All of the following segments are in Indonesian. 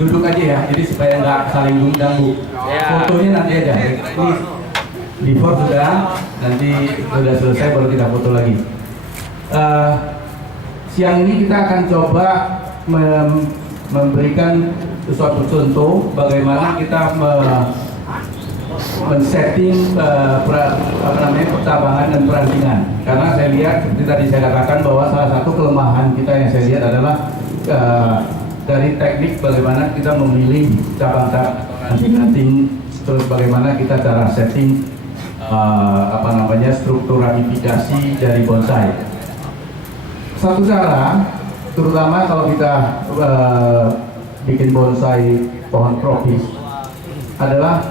duduk aja ya, jadi supaya nggak saling ganggu. Fotonya nanti aja. Ini before sudah, nanti sudah selesai baru kita foto lagi. Siang ini kita akan coba memberikan suatu contoh bagaimana kita men-setting pertambangan dan perantingan. Karena saya lihat seperti tadi saya katakan bahwa salah satu kelemahan kita yang saya lihat adalah dari teknik bagaimana kita memilih cabang anting-anting, terus bagaimana kita cara setting struktur ramifikasi dari bonsai. Satu cara, terutama kalau kita bikin bonsai pohon tropis, adalah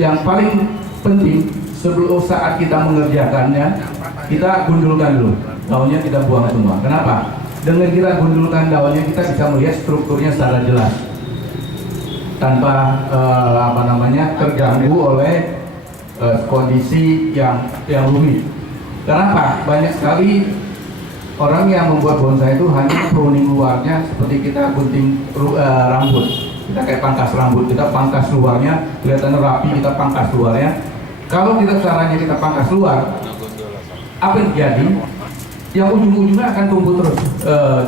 yang paling penting sebelum saat kita mengerjakannya, kita gundulkan dulu daunnya, kita buang semua. Kenapa? Dengan kita gundulkan daunnya, kita bisa melihat strukturnya secara jelas tanpa terganggu oleh kondisi yang rumit. Kenapa? Banyak sekali orang yang membuat bonsai itu hanya pruning luarnya, seperti kita gunting rambut. Kita kayak pangkas rambut, kita pangkas luarnya, kelihatan rapi, kita pangkas luarnya. Kalau caranya kita pangkas luar, apa yang terjadi? Yang ujung-ujungnya akan tumbuh terus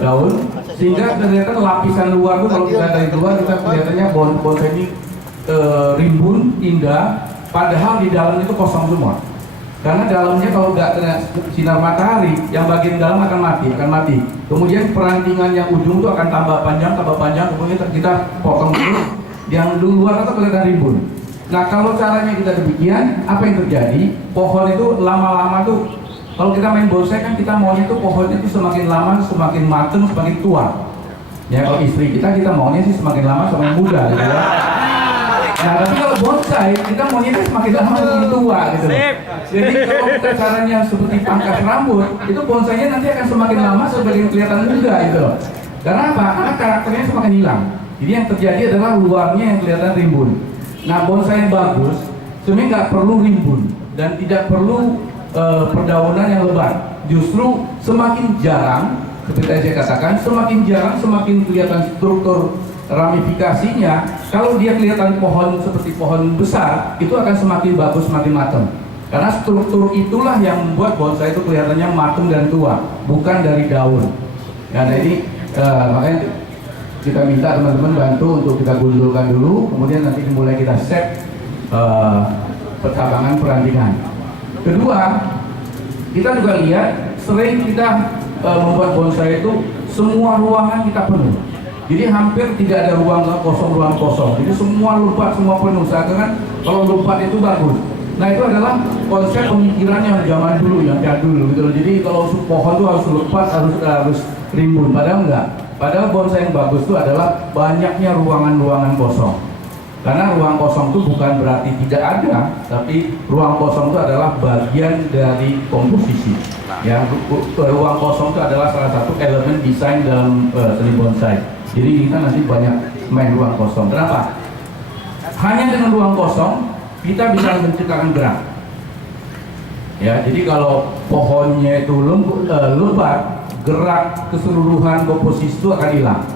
daun, sehingga kelihatan lapisan luar itu kalau kita dari luar kita kelihatannya bonsai ini rimbun, indah, padahal di dalam itu kosong semua. Karena dalamnya kalau nggak kena sinar matahari, yang bagian dalam akan mati. Kemudian perantingan yang ujung itu akan tambah panjang, kemudian kita potong dulu, yang luar itu kelihatan rimbun. Nah, kalau caranya kita demikian, apa yang terjadi? Pohon itu lama-lama tuh, kalau kita main bonsai kan kita maunya tuh pohonnya itu semakin lama, semakin mateng, semakin tua. Ya, kalau istri kita maunya sih semakin lama, semakin muda gitu ya. Nah, tapi kalau bonsai, kita maunya itu semakin lama, semakin tua gitu. Jadi kalau kita caranya seperti pangkas rambut, itu bonsainya nanti akan semakin lama, semakin kelihatan muda gitu. Karena apa? Karena karakternya semakin hilang. Jadi yang terjadi adalah luarnya yang kelihatan rimbun. Nah, bonsai yang bagus sebenarnya nggak perlu rimbun dan tidak perlu perdaunan yang lebat. Justru semakin jarang, seperti saya katakan, semakin jarang semakin kelihatan struktur ramifikasinya. Kalau dia kelihatan pohon seperti pohon besar, itu akan semakin bagus, semakin matang. Karena struktur itulah yang membuat bonsai itu kelihatannya matang dan tua, bukan dari daun. Nah, ini makanya kita minta teman-teman bantu untuk kita gundulkan dulu, kemudian nanti mulai kita set pertambangan perantingan. Kedua, kita juga lihat sering kita membuat bonsai itu semua ruangan kita penuh. Jadi hampir tidak ada ruang kosong. Jadi semua lebat, semua penuh. Seakan kalau lebat itu bagus. Nah, itu adalah konsep pemikiran yang zaman dulu, yang jadul gitu. Jadi kalau pohon itu harus lebat, harus rimbun. Padahal enggak. Padahal bonsai yang bagus itu adalah banyaknya ruangan-ruangan kosong. Karena ruang kosong itu bukan berarti tidak ada, tapi ruang kosong itu adalah bagian dari komposisi. Ya, ruang kosong itu adalah salah satu elemen desain dalam seni bonsai. Jadi kita nanti banyak main ruang kosong. Kenapa? Hanya dengan ruang kosong kita bisa menciptakan gerak. Ya, jadi kalau pohonnya itu lebat, gerak keseluruhan komposisi itu akan hilang.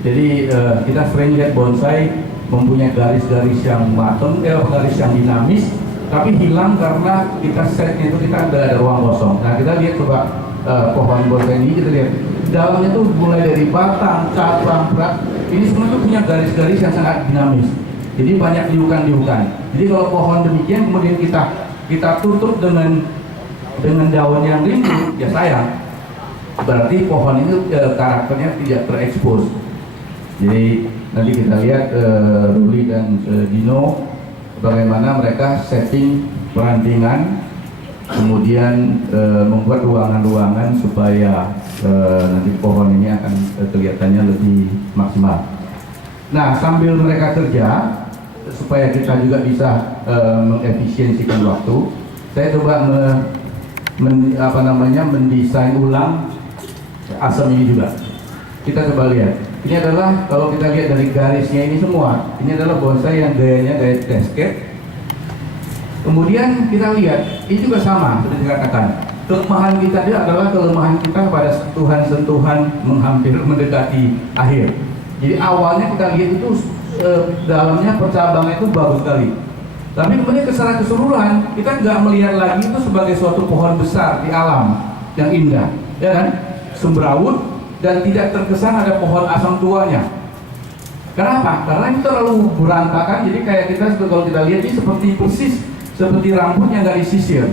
Jadi kita sering lihat bonsai mempunyai garis-garis yang matang, garis yang dinamis, tapi hilang karena kita setnya itu kita ada ruang kosong. Nah, kita lihat coba pohon bonsai ini, kita lihat dalamnya tuh mulai dari batang, cabang, berat, ini semua tuh punya garis-garis yang sangat dinamis. Jadi banyak liukan-liukan. Jadi kalau pohon demikian kemudian kita tutup dengan daun yang rimbun, ya sayang. Berarti pohon itu karakternya tidak terekspos. Jadi nanti kita lihat Ruli dan Dino bagaimana mereka setting perantingan, kemudian membuat ruangan-ruangan supaya nanti pohon ini akan kelihatannya lebih maksimal. Nah, sambil mereka kerja supaya kita juga bisa mengefisiensikan waktu, saya coba mendesain ulang asam ini juga. Kita coba lihat. Ini adalah kalau kita lihat dari garisnya ini semua, ini adalah bonsai yang gayanya gaya cascade. Kemudian kita lihat, ini juga sama seperti dikatakan. Kelemahan kita dia adalah kelemahan kita pada sentuhan-sentuhan menghampir mendekati akhir. Jadi awalnya kita lihat itu dalamnya percabangan itu bagus sekali. Tapi kemudian secara keseluruhan kita nggak melihat lagi itu sebagai suatu pohon besar di alam yang indah, ya kan? Semrawut dan tidak terkesan ada pohon asam tuanya. Kenapa? Karena itu terlalu berantakan. Jadi kayak kita kalau kita lihat ini seperti persis seperti rambut yang nggak disisir.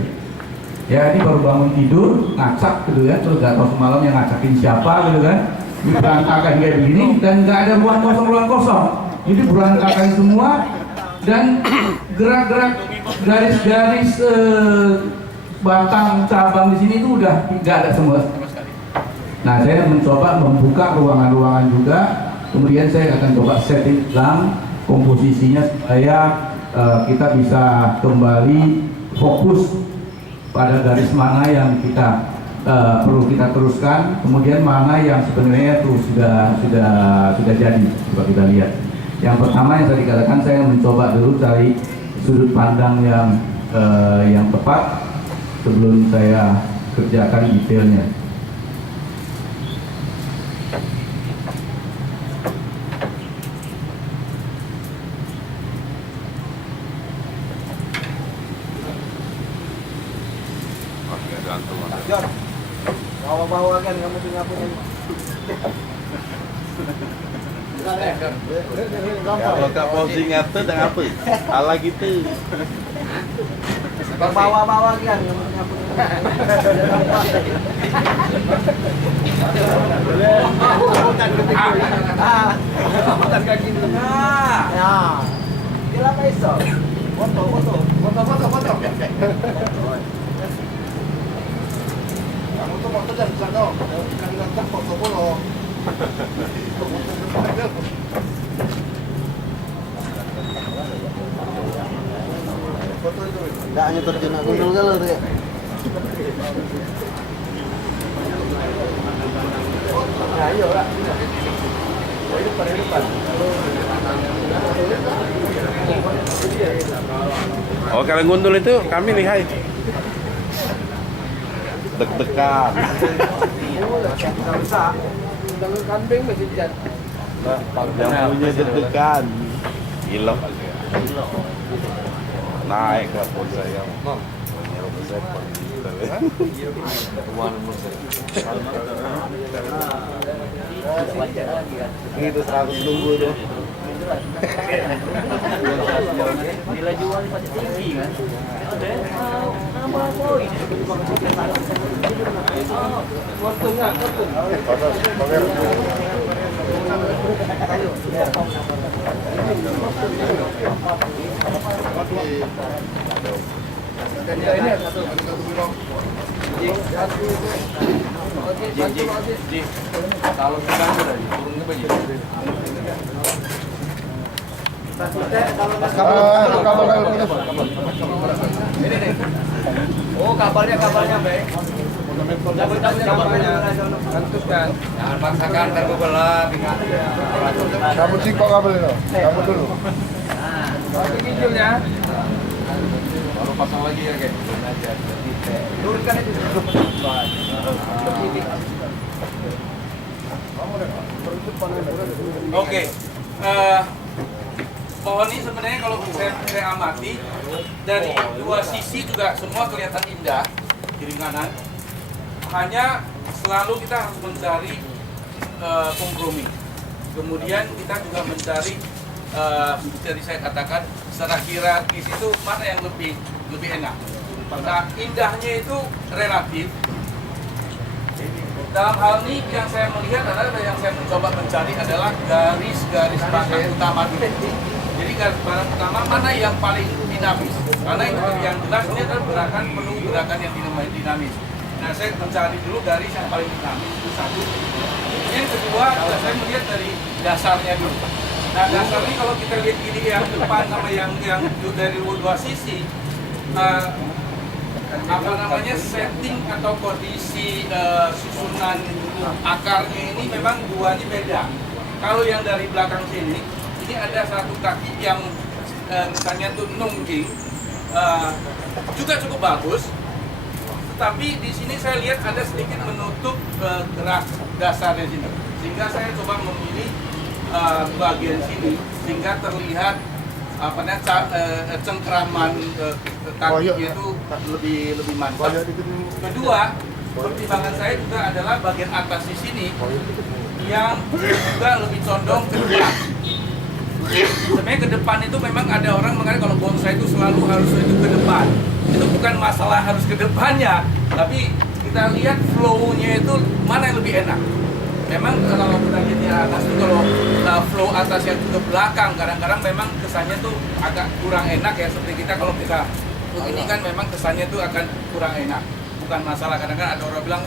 Ya ini baru bangun tidur ngacak gitu ya, terus nggak tahu semalam yang ngacakin siapa gitu kan. Ini berantakan kayak begini dan nggak ada ruang kosong. Jadi berantakan semua dan gerak-gerak garis-garis batang cabang di sini itu udah nggak ada semua. Nah, saya mencoba membuka ruangan-ruangan juga. Kemudian saya akan coba setting ulang komposisinya supaya kita bisa kembali fokus pada garis mana yang kita perlu kita teruskan, kemudian mana yang sebenarnya itu sudah jadi. Coba kita lihat. Yang pertama yang tadi katakan, saya mencoba dulu cari sudut pandang yang tepat sebelum saya kerjakan detailnya. John, bawa-bawa kan kamu punya. Kalau tak posing apa dan apa? Ala gitu. Bawa-bawa kan kamu punya. Bukan kaki dulu. Ya. Gila iso. Foto. Kamu tuh foto jangan bisa dong. Kan nggak foto dulu. Nggak hanya terjun aku dulu kalau ya. Nah, iya lah. Oh, kalau ngundul itu kami lihat deg-degan. Nggak bisa. Dengan kambing masih jalan. Yang punya deg-degan. Gila. Naik ke pun saya. Itu 100 nunggu tuh. Nilai jual pasti tinggi kan? Nama poin. Waktunya. Kalau kita sudah turun ke baju. Ini nih. Oh, kapalnya baik. Lantuskan. Jangan paksakan terbelah. Kamu cingkok kabel itu. Kamu dulu. Nah, hijaunya. Baru pasang lagi ya, kayak. Luruskan itu. Oke. Pohon ini sebenarnya kalau saya amati dari dua sisi juga semua kelihatan indah, kiri kanan. Hanya selalu kita harus mencari kompromi. Kemudian kita juga mencari seperti saya katakan secara hierarkis itu mana yang lebih enak. Nah, indahnya itu relatif. Dalam hal ini yang saya melihat adalah yang saya mencoba mencari adalah garis-garis batang utama dulu. Jadi garis batang utama mana yang paling dinamis? Karena yang jelas ini adalah penuh gerakan yang dinamis. Nah, saya mencari dulu garis yang paling dinamis itu satu. Yang kedua adalah saya melihat dari dasarnya dulu. Nah, dasar ini kalau kita lihat ini yang depan sama yang dari dua sisi, setting atau kondisi susunan akarnya ini memang duanya beda. Kalau yang dari belakang sini, ini ada satu kaki yang misalnya tuh nungging, juga cukup bagus. Tetapi di sini saya lihat ada sedikit menutup gerak dasarnya sini, sehingga saya coba memilih bagian sini sehingga terlihat cengkraman kakinya itu lebih mantap. Kedua, pertimbangan saya juga adalah bagian atas di sini yang juga lebih condong ke depan. Sebenarnya ke depan itu memang ada orang menganggap kalau bonsai itu selalu harus itu ke depan. Itu bukan masalah harus ke depannya, tapi kita lihat flow-nya itu mana yang lebih enak. Memang kalau kita lihat di atas itu kalau flow atas yang ke belakang kadang-kadang memang kesannya tuh agak kurang enak ya, seperti kita kalau kita begini kan memang kesannya tuh akan kurang enak. Bukan masalah, kadang-kadang ada orang bilang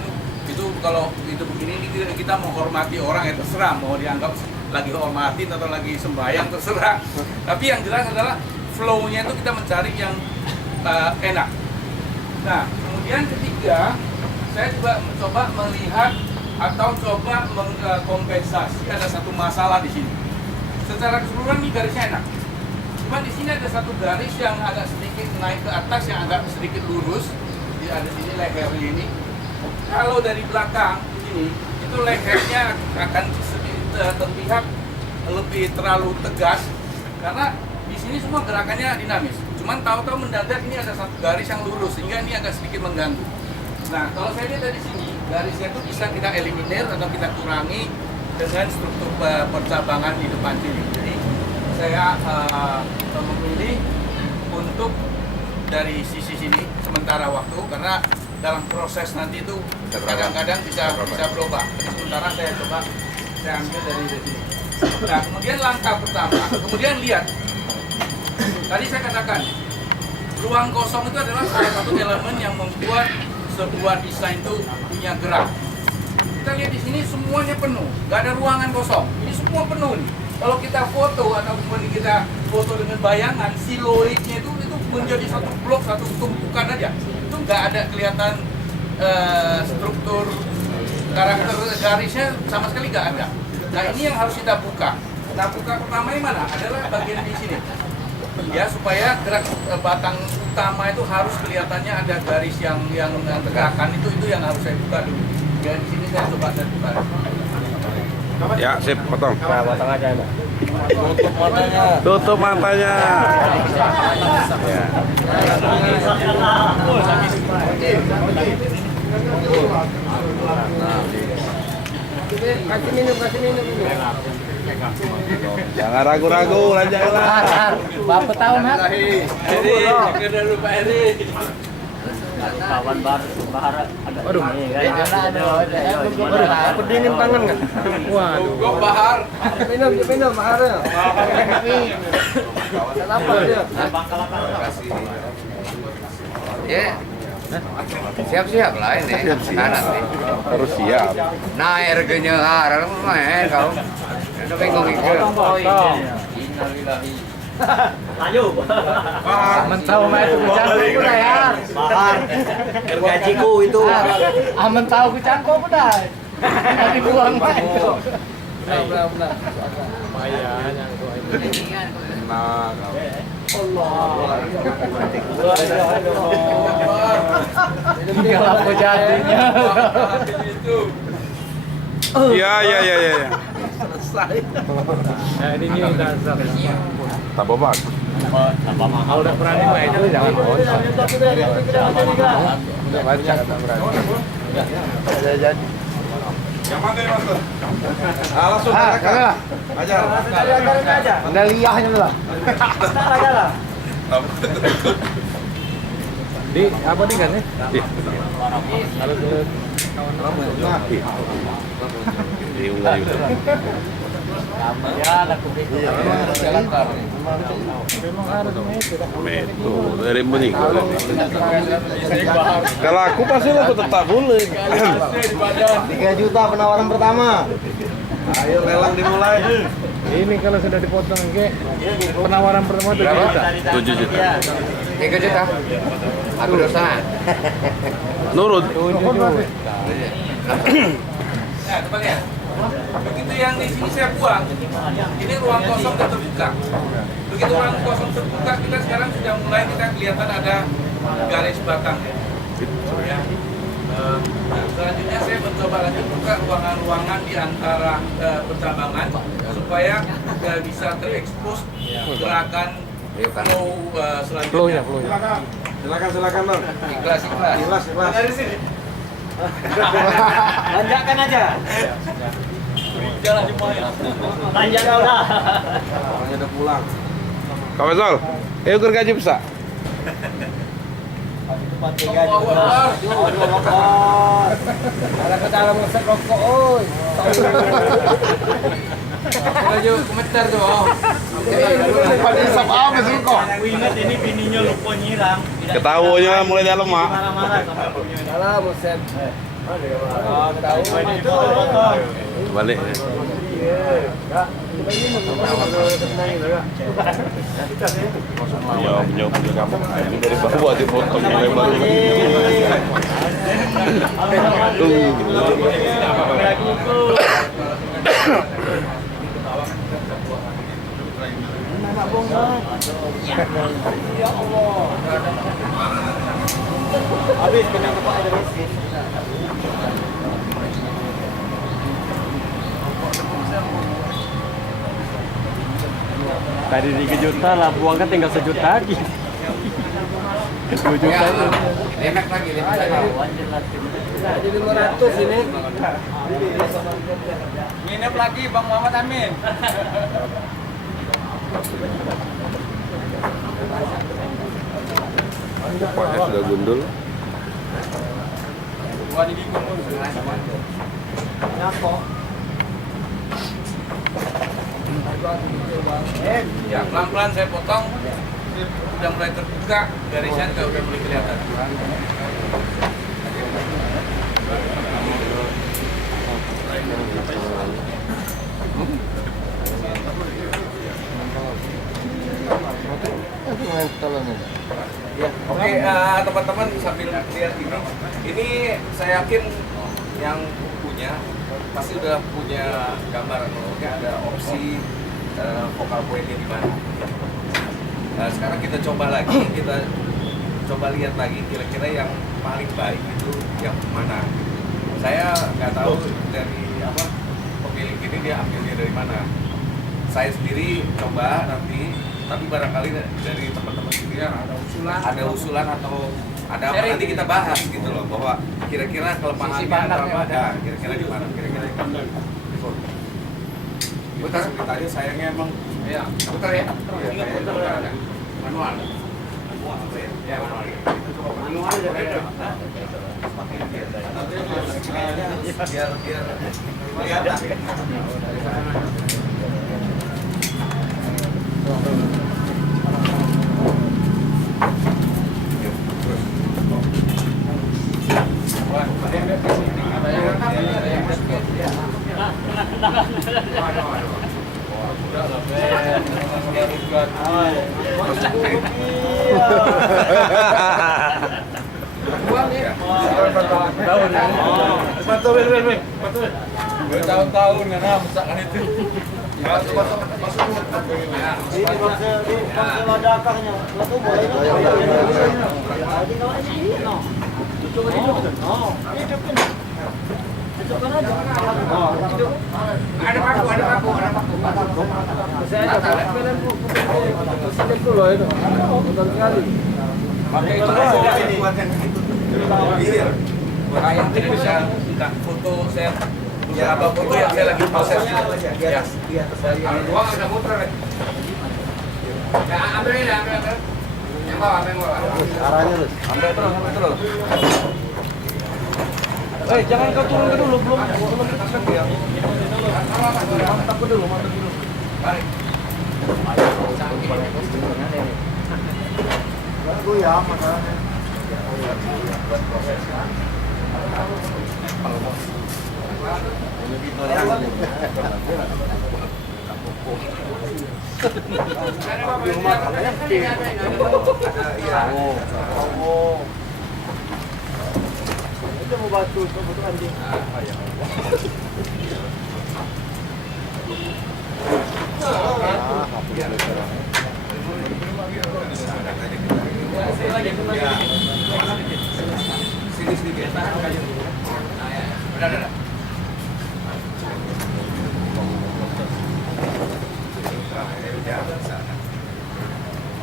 itu kalau itu begini kita menghormati orang ya terserah, mau dianggap lagi hormatin atau lagi sembahyang terserah. Tapi yang jelas adalah flow-nya itu kita mencari yang enak. Nah, kemudian ketiga, saya juga mencoba melihat atau coba mengkompensasi ada satu masalah di sini. Secara keseluruhan ini garisnya enak. Cuma di sini ada satu garis yang agak sedikit naik ke atas yang agak sedikit lurus. Jadi ada sini lehernya ini. Kalau dari belakang di sini itu lehernya akan terlihat lebih terlalu tegas karena di sini semua gerakannya dinamis. Cuman tahu-tahu mendadak ini ada satu garis yang lurus sehingga ini agak sedikit mengganggu. Nah, kalau saya lihat dari sini, garisnya itu bisa kita eliminir atau kita kurangi dengan struktur percabangan di depan sini. Jadi saya memilih untuk dari sisi sini sementara waktu karena dalam proses nanti itu kadang-kadang bisa berubah. Jadi sementara saya coba saya ambil dari sini. Nah, kemudian langkah pertama, kemudian lihat. Tadi saya katakan ruang kosong itu adalah salah satu elemen yang membuat sebuah desain itu punya gerak. Kita lihat di sini semuanya penuh, nggak ada ruangan kosong. Ini semua penuh nih. Kalau kita foto ataupun kita foto dengan bayangan, siloidnya itu menjadi satu blok, satu tumpukan aja. Itu nggak ada kelihatan struktur karakter garisnya sama sekali nggak ada. Nah, ini yang harus kita buka. Nah, buka pertama yang mana? Adalah bagian di sini. Ya, supaya gerak batang utama itu harus kelihatannya ada garis yang tergerakan itu yang harus saya buka dulu. Dan di sini saya coba saya buka. Ya, sip, potong. Nah, potong aja, Mbak. Tutup matanya. Ya. Kasih minum ini. Jangan ragu-ragu, lanjutlah. Bapak tahu, Mas? Jangan lupa Eri. Kawan bahar ada. Waduh. Ada dingin tangan enggak? Waduh. Kok bahar? Minum bahar. Kenapa dia? Ya, siap-siap lah ini. Nanti Harus siap. naik harganya harga lumayan kau. Itu bingung itu. Ayo. Mentau mah itu kucangku dah ya. Bahar. Gajiku itu. Aman tahu kucangku udah. Tadi buang mah itu. Benar. Lumayan yang Nah, tinggal apa jadinya. iya. Selesai. Nah, ini udah selesai. Tambah bang. Tambah mahal udah berani main itu jangan mau. Udah baca kata berani. Jadi. Yang mana ya, Mas? Langsung aja. Aja. Anda liahnya lah. Start aja lah. Di apa nih kan ya? Harus Diulang. ya laku itu. Metu dari menikah. Kalau aku pasti aku tetap boleh. 3 juta penawaran pertama. Ayo lelang dimulai. Ini kalau sudah dipotong ke penawaran pertama 7 juta. 7 juta. 3 juta. Aku dosa. Nurut. 7 juta. Nah, coba lihat. Begitu yang di sini saya buang, ini ruang kosong sudah terbuka. Begitu ruang kosong terbuka, kita sekarang sudah mulai kita kelihatan ada garis batang. Ya. Nah, selanjutnya saya mencoba lagi buka ruangan-ruangan di antara percabangan supaya nggak bisa terekspos gerakan flow selanjutnya. Flow-nya. Silakan bang. Ikhlas. Dari sini. Lanjakan aja. Jalan dimulai. Lanjakan udah. Orangnya udah pulang. Kak Faisal, ayo gergaji bisa. Allahu Akbar. Ada ke dalam ngesek rokok, oi. Ayo komentar tuh. Pada isap apa sih kok? Aku ingat ini bininya lupa nyiram. Ketahuannya mulai dalam mak. Marah-marah sama punya. Salah bosan. Balik. Punya kamu. Ini dari bawah dipotong lebar. Habis kena kepak ada mesin. Tadi 3 juta lah, buang kan tinggal 1 juta lagi. 2 juta itu. Enak lagi. Jadi 500 ini. Nginep lagi Bang Muhammad Amin. Kupanya sudah gundul. Ya pelan-pelan saya potong. Udah mulai terbuka garisnya udah mulai kelihatan. Oke, teman-teman sambil lihat ini saya yakin yang punya pasti udah punya gambaran. Oke, ada opsi vokal poinnya di mana. Nah, sekarang kita coba lagi, kita coba lihat lagi kira-kira yang paling baik itu yang mana. Saya nggak tahu dari apa pemilik ini dia ambilnya dari mana. Saya sendiri coba nanti, tapi barangkali dari teman-teman sendiri ada usulan atau ada apa nanti kita bahas gitu loh, bahwa kira-kira kelemahannya atau apa ada, kira-kira di mana, kira-kira di mana. Putar ceritanya sayangnya emang Ya, putar ya. Manual. Ya, manual. Manual aja beda. Biar kelihatan. Bertahun-tahun karena masakan itu. Masuk. Ini bangsa ladakahnya. Enggak tahu boleh enggak. Lagi enggak ini. No. Coba hidup. Oh, hidupin. Hidupkan aja. Oh, hidup. Ada paku. Saya aja kalian sedek dulu itu. Betul sekali. Pakai itu buat yang tidak bisa minta foto saya beberapa foto yang saya lagi proses. Ya. Uang ada muter. Ya ambil. Yang bawah. Arahnya terus. Ambil terus. Jangan kau turun ke dulu, belum mantap dulu. Balik. Goyang masalahnya. Itu mau batu, betul anjing. Sini. Udah.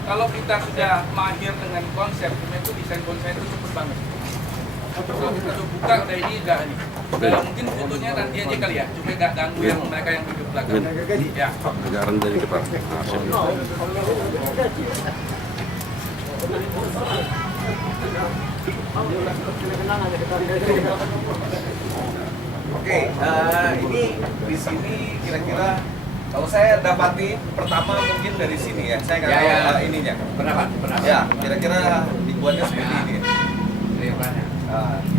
kalau kita sudah mahir dengan konsep, itu desain konsep itu cepet banget. Kalau kita udah buka, udah ini, udah ini. Mungkin fotonya nanti aja kali ya, supaya nggak ganggu yang mereka yang di belakang. Ya. Agak rendah dikit Pak. Oke, ini di sini kira-kira kalau saya dapati pertama mungkin dari sini ya, saya nggak tahu ininya. Pendapat. Ya, kira-kira dibuatnya seperti ini.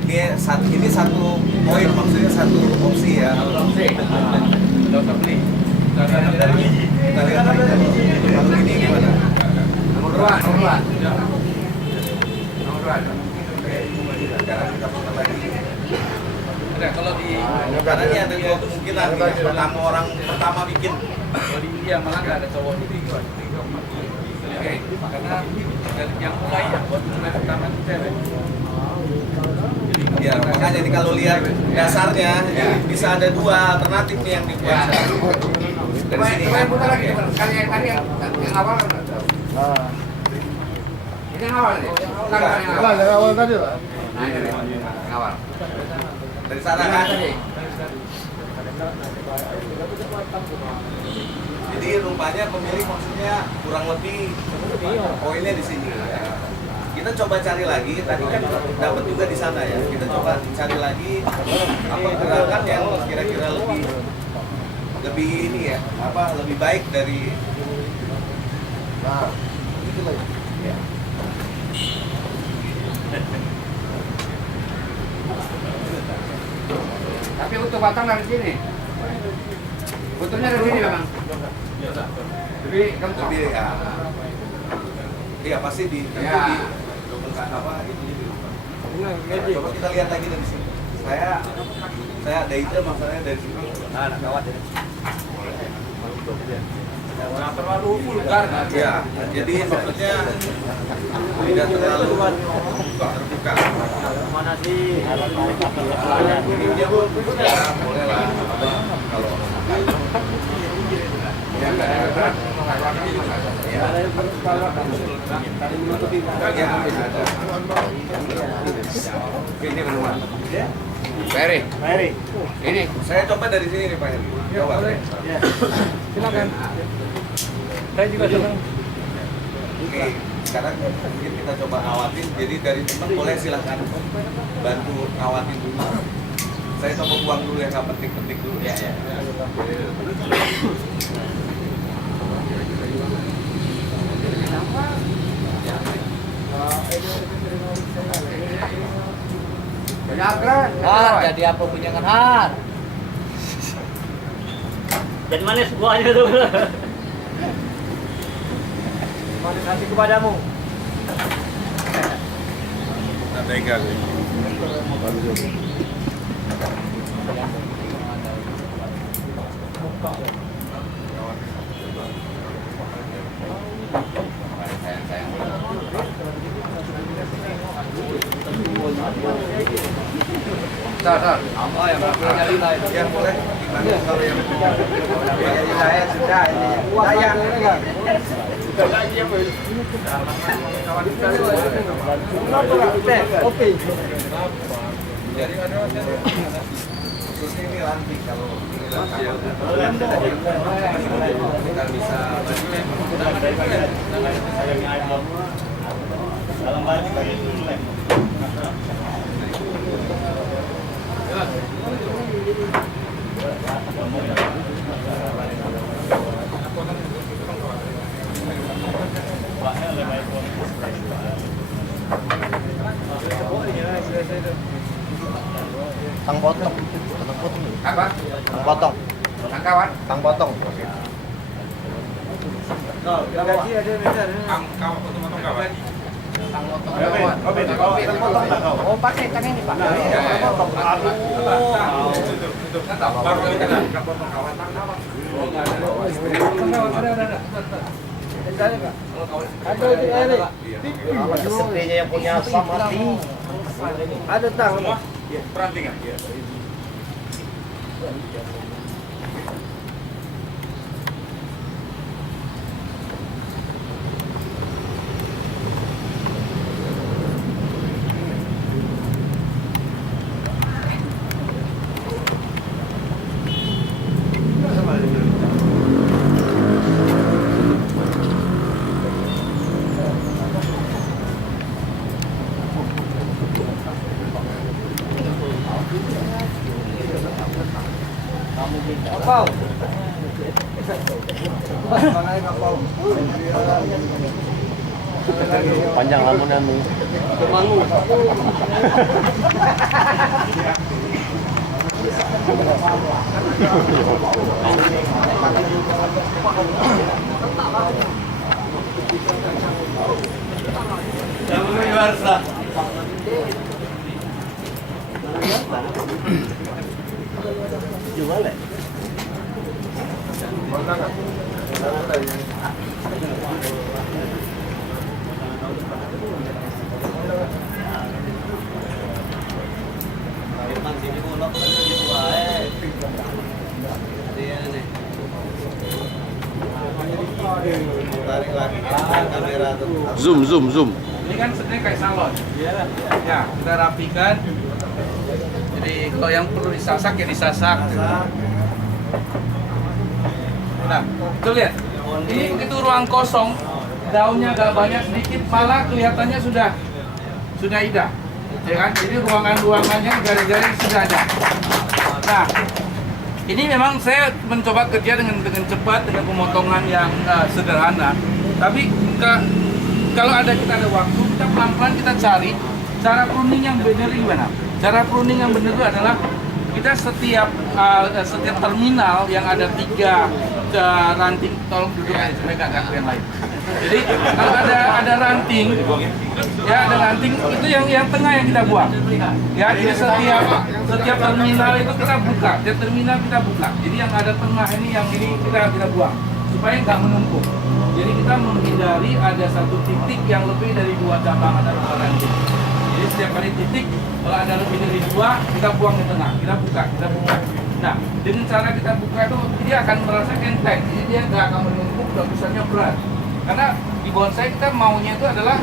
Ini satu poin, maksudnya satu opsi ya. Nggak usah beli. Kita lihat lagi. Kalau ini gimana? Nomor 2. Sekarang kita putar lagi. Udah, kalau di Karena ini ada dua kemungkinan. Pertama orang pertama bikin. kalau di India malah nggak ada cowok itu. Oke, karena dari yang mulai ya, buat mulai pertama itu cewek. Ya, makanya nih kalau lihat dasarnya bisa ada dua alternatif nih yang dibuat. Dari sini kan. Putar lagi sekali yang tadi yang awal kan. Ini yang awal nih. Dari awal tadi Pak. Nah, ini yang awal. Dari sana kan. Jadi rupanya pemilik maksudnya kurang lebih poinnya di sini. Kita coba cari lagi. Tadi kan dapat juga di sana ya. Kita coba cari lagi apa gerakan yang kira-kira lebih ini ya, lebih baik dari. Nah, itu lagi. Ya. Tapi untuk batang dari sini. Butuhnya dari sini memang. Jadi kamu Lebih ya. Iya pasti di Ya. Coba kita lihat lagi dari sini. Saya ada ide masalahnya dari sini. Nah, kawat ya. Nggak terlalu vulgar. Ya, jadi maksudnya tidak terlalu terbuka. Mana sih? Ini dia pun ya boleh lah. Kalau ya nggak ada berat. Ya, ya ada. Oke, ini benar. Ferry. Ini Saya coba dari sini nih Pak Heri. Coba. Silakan. Saya juga senang. Oke, sekarang mungkin kita coba ngawatin. Jadi dari teman boleh silahkan bantu ngawatin dulu. Saya coba buang dulu ya, nggak petik-petik dulu ya. penyagram. Jadi apa punya kan Har? Jadi mana semuanya tuh? Manis hati kepadamu. Ada ikan. Tar. Oh yang ya boleh. Gimana kalau yang saya sudah ini. Saya Oke. jadi ada khususnya ini lantik kalau ini kita bisa Tang potong. Apa? Tang potong. Tangkawan. Tang potong. Gaji ada beda. Kawan potong-potong kawan. Oh pakai tang ini Pak. Ada ini. Sepertinya yang punya samati. Ada tang. Perantingan. Panjang lamunanmu. Jual ya? Firman sini ulok gitu aja. Dia nih. Tarik lagi kamera tuh. Zoom. Ini kan sebenarnya kayak salon. Ya, kita rapikan. Jadi kalau yang perlu disasak ya disasak. Nah, tuh lihat. Ini begitu ruang kosong, daunnya agak banyak sedikit, malah kelihatannya sudah indah. Ya kan? Jadi ruangannya garis-garis sudah ada. Nah, ini memang saya mencoba kerja dengan cepat, dengan pemotongan yang sederhana. Tapi kalau kita ada waktu, kita pelan-pelan kita cari cara pruning yang benar gimana. Cara pruning yang benar itu adalah kita setiap terminal yang ada 3 ranting, tolong duduk aja supaya nggak ganggu yang lain. Jadi kalau ada ranting, ya ada ranting itu yang tengah yang kita buang. Ya, jadi setiap terminal itu kita buka, setiap terminal kita buka. Jadi yang ada tengah ini kita buang supaya nggak menumpuk. Jadi kita menghindari ada satu titik yang lebih dari 2 cabang atau 2 ranting. Jadi setiap kali titik kalau ada lebih dari 2 kita buang di tengah, kita buka. Nah, dengan cara kita buka itu dia akan merasa enteng, jadi dia nggak akan menumpuk dan besarnya berat. Karena di bonsai kita maunya itu adalah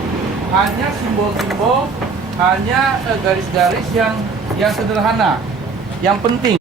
hanya simbol-simbol, hanya garis-garis yang sederhana, yang penting.